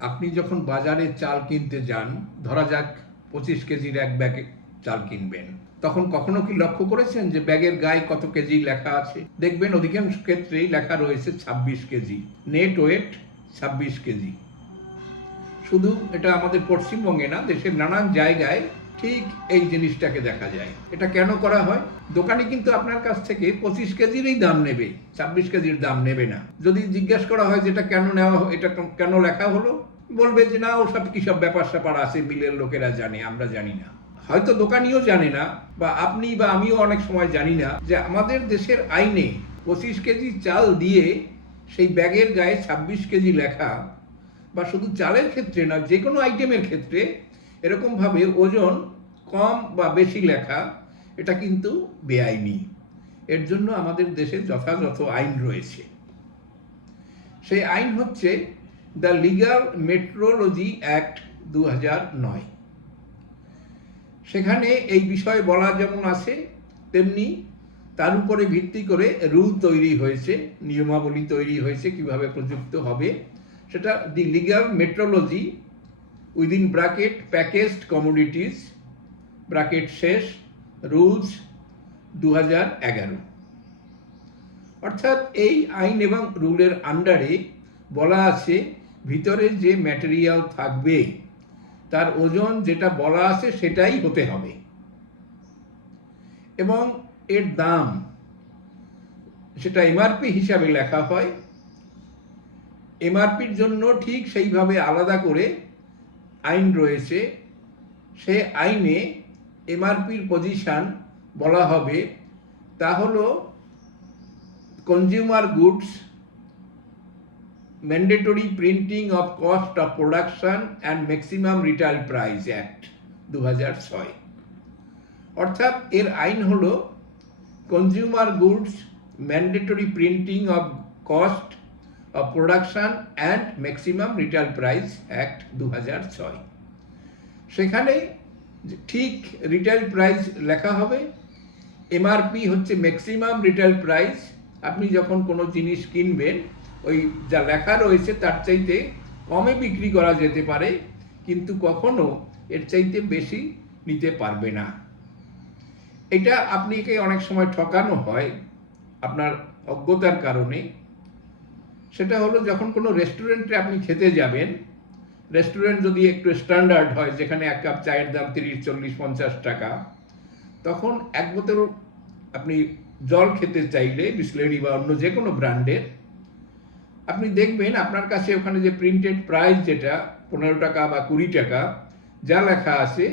আপনি যখন বাজারে চাল কিনতে যান, ধরা যাক পঁচিশ কেজির এক ব্যাগে চাল কিনবেন, তখন কখনো কি লক্ষ্য করেছেন যে ব্যাগের গায়ে কত কেজি লেখা আছে? দেখবেন অধিকাংশ ক্ষেত্রেই লেখা রয়েছে ছাব্বিশ কেজি নেট ওয়েট ছাব্বিশ কেজি। শুধু এটা আমাদের পশ্চিমবঙ্গে না, দেশের নানান জায়গায় ঠিক এই জিনিসটাকে দেখা যায়। এটা কেন করা হয়? দোকানে কিন্তু আপনার কাছ থেকে পঁচিশ কেজিরই দাম নেবে, ছাব্বিশ কেজির দাম নেবে না। যদি জিজ্ঞাসা করা হয় যে এটা কেন নেওয়া এটা কেন লেখা হলো? বলবে যে না ওসব কি সব ব্যাপার স্যাপার আছে, বিলের লোকেরা জানে, আমরা জানি না। হয়তো দোকানিও জানে না, বা আপনি বা আমিও অনেক সময় জানি না যে আমাদের দেশের আইনে পঁচিশ কেজি চাল দিয়ে সেই ব্যাগের গায়ে ছাব্বিশ কেজি লেখা, বা শুধু চালের ক্ষেত্রে না যে কোনো আইটেমের ক্ষেত্রে এরকমভাবে ওজন কম বা বেশি লেখা, এটা কিন্তু বেআইনি। এর জন্য আমাদের দেশে যথাযথ আইন রয়েছে। সেই আইন হচ্ছে দ্য লিগাল মেট্রোলজি অ্যাক্ট দু নয়। সেখানে এই বিষয়ে বলা যেমন আছে, তেমনি তার উপরে ভিত্তি করে রুল তৈরি হয়েছে, নিয়মাবলী তৈরি হয়েছে, কীভাবে প্রযুক্ত হবে, সেটা the legal metrology within bracket packaged commodities bracket শেষ রুলস দু এগারো। অর্থাৎ এই আইন এবং রুলের আন্ডারে বলা আছে, ভিতরে যে ম্যাটেরিয়াল থাকবে, তার ওজন যেটা বলা আছে সেটাই হতে হবে। এবং এর দাম, সেটা এমআরপি হিসাবে লেখা হয়। এমআরপির জন্য ঠিক সেইভাবে আলাদা করে আইন রয়েছে, সে আইনে এমআরপির পজিশন বলা হবে। তা হলো consumer goods mandatory printing of cost of production and maximum retail price act দু অর্থাৎ এর আইন হলো consumer goods mandatory printing of cost production and maximum retail price act দু সেখানে ঠিক রিটেল প্রাইস লেখা হবে। এমআরপি হচ্ছে ম্যাক্সিমাম রিটেল প্রাইস আপনি যখন কোনো জিনিস কিনবেন, ওই যা লেখা রয়েছে তার চাইতে কমে বিক্রি করা যেতে পারে, কিন্তু কখনো এর চাইতে বেশি নিতে পারবে না। এটা আপনাকে অনেক সময় ঠকানো হয় আপনার অজ্ঞতার কারণে। সেটা হলো যখন কোনো রেস্টুরেন্টে আপনি খেতে যাবেন রেস্টুরেন্ট যদি একটু স্ট্যান্ডার্ড হয়, যেখানে এক কাপ চায়ের দাম তিরিশ, চল্লিশ, পঞ্চাশ টাকা, তখন এক বোতল আপনি জল খেতে চাইলে, বিসলেরি বা অন্য যে কোনো ব্র্যান্ডের, আপনি দেখবেন আপনার কাছে ওখানে যে প্রিন্টেড প্রাইস যেটা, পনেরো টাকা বা কুড়ি টাকা, যা লেখা আছে,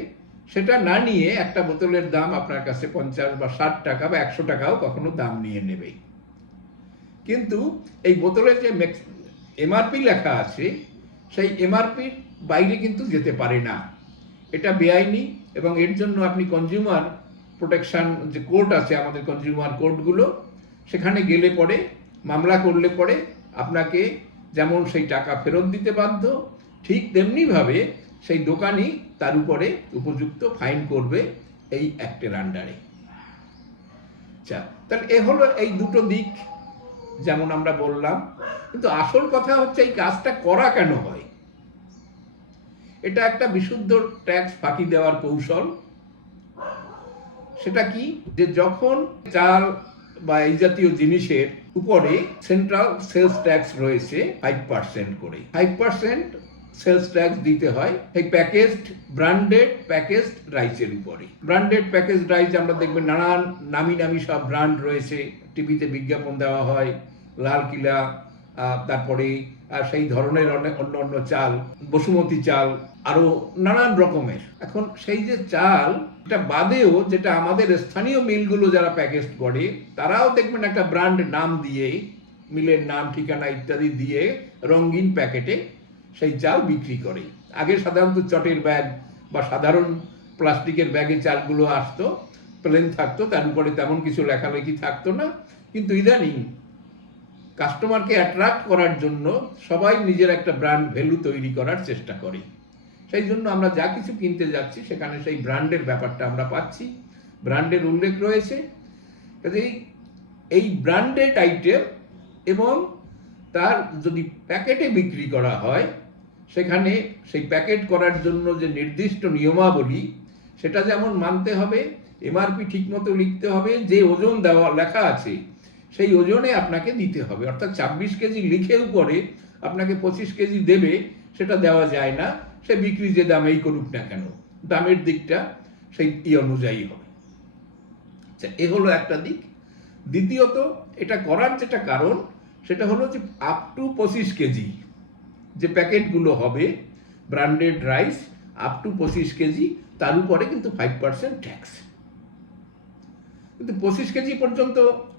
সেটা না নিয়ে একটা বোতলের দাম আপনার কাছে পঞ্চাশ বা ষাট টাকা বা একশো টাকাও কখনো দাম নিয়ে নেবেই। কিন্তু এই বোতলে যে এমআরপি লেখা আছে, সেই এমআরপির বাইরে কিন্তু যেতে পারে না। এটা বেআইনি এবং এর জন্য আপনি কনজিউমার প্রোটেকশন যে কোর্ট আছে আমাদের কনজিউমার কোর্টগুলো সেখানে গেলে পরে, মামলা করলে পরে আপনাকে যেমন সেই টাকা ফেরত দিতে বাধ্য, ঠিক তেমনিভাবে সেই দোকানই তার উপরে উপযুক্ত ফাইন করবে এই অ্যাক্টের আন্ডারে আচ্ছা তাহলে এ হলো এই দুটো দিক। যেমন আমরা বললাম, কিন্তু আসল কথা হচ্ছে এই কাজটা করা কেন হয়? এটা একটা বিশুদ্ধ ট্যাক্স ফাঁকি দেওয়ার কৌশল। সেটা কি? যে যখন চাল বা এই জাতীয় জিনিসের উপরে সেন্ট্রাল সেলস ট্যাক্স রয়েছে ফাইভ পার্সেন্ট করে। ফাইভ পার্সেন্ট সেলস ট্যাক্স দিতে হয় এই প্যাকেজড ব্র্যান্ডেড প্যাকেজড রাইসের উপরে। ব্র্যান্ডেড প্যাকেজড রাইস আমরা দেখবেন নানান নামি নামি সব ব্র্যান্ড রয়েছে। টিভিতে বিজ্ঞাপন দেওয়া হয়। লাল কিলা তারপরে সেই ধরনের অনেক অন্য অন্য চাল, বসুমতী চাল, আরও নানান রকমের। এখন সেই যে চাল, এটা বাদেও যেটা আমাদের স্থানীয় মিলগুলো যারা প্যাকেজ করে, তারাও দেখবেন একটা ব্র্যান্ড নাম দিয়ে, মিলের নাম, ঠিকানা ইত্যাদি দিয়ে রঙিন প্যাকেটে সেই চাল বিক্রি করে। আগে সাধারণত চটের ব্যাগ বা সাধারণ প্লাস্টিকের ব্যাগে চালগুলো আসতো, প্লেন থাকতো, তার উপরে তেমন কিছু লেখালেখি থাকতো না, কিন্তু ইদানিং কাস্টমারকে অ্যাট্রাক্ট করার জন্য সবাই নিজের একটা ব্র্যান্ড ভ্যালু তৈরি করার চেষ্টা করে। সেই জন্য আমরা যা কিছু কিনতে যাচ্ছি, সেখানে সেই ব্র্যান্ডের ব্যাপারটা আমরা পাচ্ছি। ব্র্যান্ডের উল্লেখ রয়েছে। কাজেই এই ব্র্যান্ডেড আইটেম এবং তার যদি প্যাকেটে বিক্রি করা হয়, সেখানে সেই প্যাকেট করার জন্য যে নির্দিষ্ট নিয়মাবলী, সেটা যেমন মানতে হবে এমআরপি ঠিকমতো লিখতে হবে, যে ওজন দেওয়া, লেখা আছে সেই ওজনে আপনাকে দিতে হবে। অর্থাৎ ছাব্বিশ কেজি লিখে উপরে আপনাকে পঁচিশ কেজি দেবে, সেটা দেওয়া যায় না। সে বিক্রি যে দামেই করুক না কেন, দামের দিকটা সেই ই অনুযায়ী হবে। আচ্ছা এ হলো একটা দিক। দ্বিতীয়ত, এটা করার যেটা কারণ, সেটা হলো যে আপ টু পঁচিশ কেজি যে প্যাকেটগুলো হবে ব্র্যান্ডেড রাইস আপ টু পঁচিশ কেজি, তার উপরে কিন্তু ফাইভ পার্সেন্ট ট্যাক্স কিন্তু পঁচিশ কেজি পর্যন্ত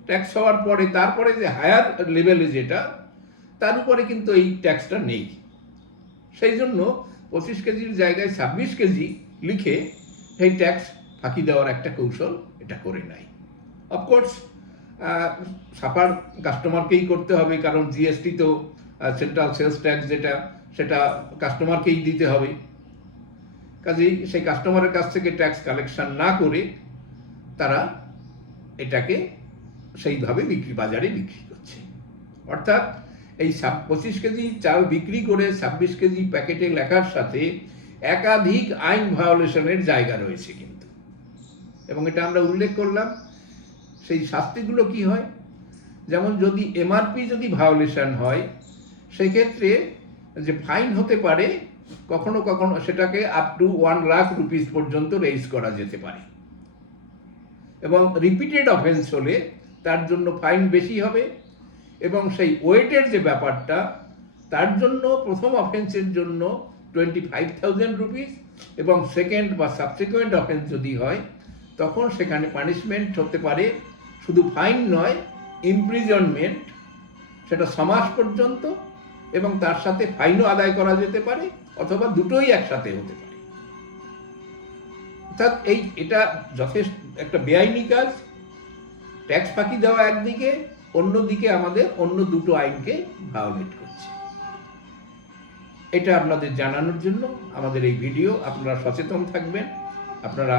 ট্যাক্স হওয়ার পরে, তারপরে যে হায়ার লেভেলে যেটা, তার উপরে কিন্তু এই ট্যাক্সটা নেই। সেই জন্য পঁচিশ কেজির জায়গায় ছাব্বিশ কেজি লিখে সেই ট্যাক্স ফাঁকি দেওয়ার একটা কৌশল এটা করে নাই। অফকোর্স সাফার কাস্টমারকেই করতে হবে, কারণ জিএসটি তো সেন্ট্রাল সেলস ট্যাক্স যেটা, সেটা কাস্টমারকেই দিতে হবে। কাজেই সেই কাস্টমারের কাছ থেকে ট্যাক্স কালেকশন না করে তারা এটাকে সেইভাবে বিক্রি, বাজারে বিক্রি করছে। অর্থাৎ এই পঁচিশ কেজি চাল বিক্রি করে ছাব্বিশ কেজি প্যাকেটে লেখার সাথে একাধিক আইন ভায়োলেশনের জায়গা রয়েছে কিন্তু। এবং এটা আমরা উল্লেখ করলাম, সেই শাস্তিগুলো কি হয়? যেমন যদি এমআরপি যদি ভায়োলেশন হয়, সেক্ষেত্রে যে ফাইন হতে পারে, কখনো কখনো সেটাকে up to one lakh rupees পর্যন্ত রেজ করা যেতে পারে। এবং রিপিটেড অফেন্স হলে তার জন্য ফাইন বেশি হবে এবং সেই ওয়েটের যে ব্যাপারটা, তার জন্য প্রথম অফেন্সের জন্য টোয়েন্টি ফাইভ থাউজেন্ড রুপিস এবং সেকেন্ড বা সাবসিকুয়েন্ট অফেন্স যদি হয়, তখন সেখানে পানিশমেন্ট হতে পারে। শুধু ফাইন নয় ইমপ্রিজনমেন্ট সেটা সমাস পর্যন্ত এবং তার সাথে ফাইনও আদায় করা যেতে পারে অথবা দুটোই একসাথে হতে পারে। অর্থাৎ এই এটা যথেষ্ট একটা বেআইনি কাজ। ট্যাক্স ফাঁকি দেওয়া একদিকে, অন্যদিকে আমাদের অন্য দুটো আইনকে ভায়োলেট করছে। এটা আপনাদের জানানোর জন্য আমাদের এই ভিডিও। আপনারা সচেতন থাকবেন, আপনারা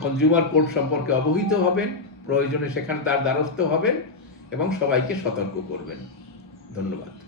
কনজিউমার কোর্ট সম্পর্কে অবহিত হবেন, প্রয়োজনে সেখানে তার দ্বারস্থ হবেন এবং সবাইকে সতর্ক করবেন। ধন্যবাদ।